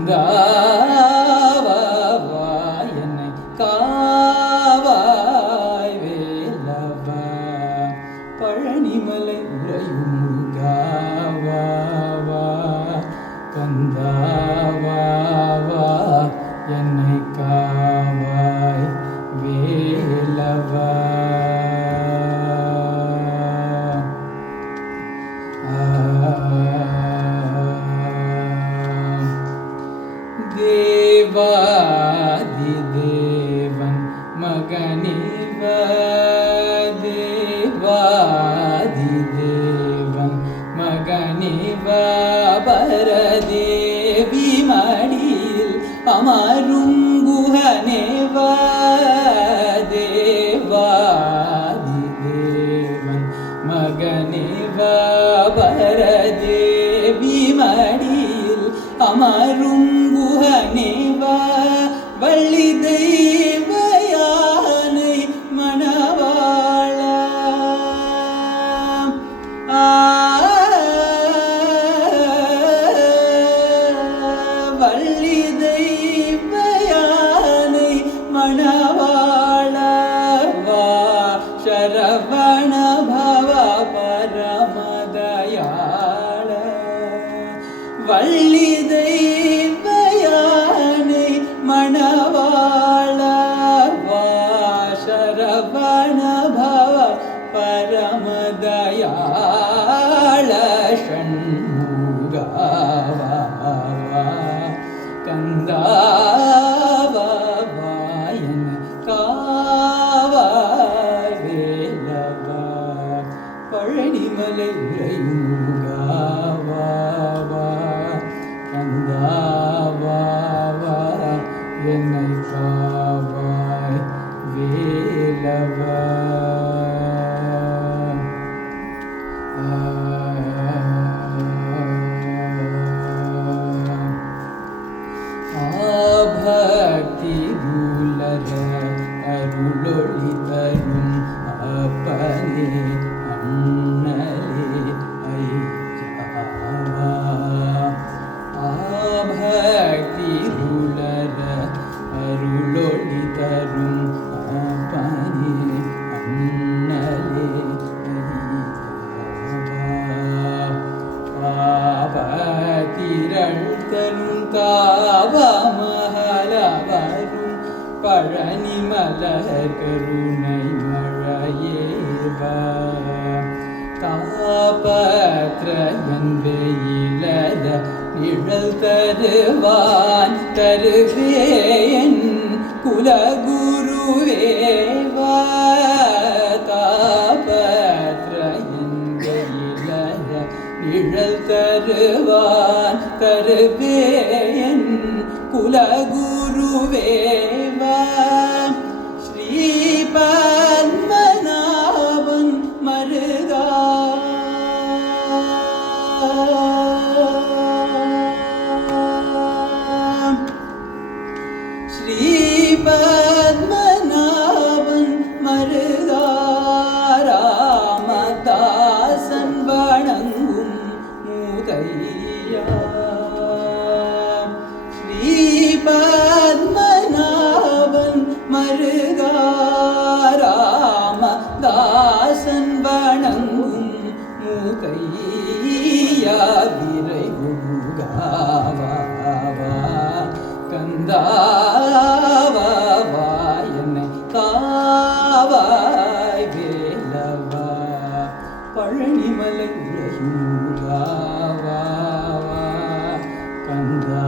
கந்தாவா என்னை காவாய் வேலவா பழனிமலை உறையும் முருகாவா கந்தாவா என்னை காவாய் வேலவா தேவாதிதேவன் மகனிவ தேவாதிதேவன் மகனிவ பரதேவி மடியில் அமரும் குஹனேவ தேவாதிதேவன் மகனிவ பரதேவி மடியில் அமரும் குஹனேவா வள்ளி தெய்வ யானை மணவாளா வள்ளி தெய்வ யானை மணவாளா வா சரவண பவ பரமதயாள வள்ளி தெய்வ யானை மணவாள வா சரவண பவ பரமதயாள ஷண்முகவா கந்தாவா என்னை காவாய் வேலவா பழனிமலை உறையும் முருகாவா கந்தாவா என்னை காவாய் வேலவா ஆபக்தி மூலர அருளொளி தரும் அப்பனே அண்ணலே ஐயாவா ஆபக்தி மூலர அருளொளி தரும் அப்பனே அண்ணலே பாபத்திரள் தரும் தாவமஹலவரும் பழனி மலர் கருணை மழையேவ தாபத்ரயன் வெயிலத நிழல் தருவான் தருவேன் குலகுருவேவா தாபத்ரயன் வெயிலத நிழல் தருவான் தருவேன் குலகுருவேவா ஸ்ரீ பத்மநாபன் மருகா ஸ்ரீ பத்மநாபன் மருகா ராமதாசன் வணங்கும் மூதையா ஸ்ரீ பத்மநாபன் மருகா ராமதாசன் வணங்கும் மூதையா விரைவு முருகாவா கந்தாவா என்னை காவாய் வேலவா பழனிமலை உறையும் முருகாவா கந்தா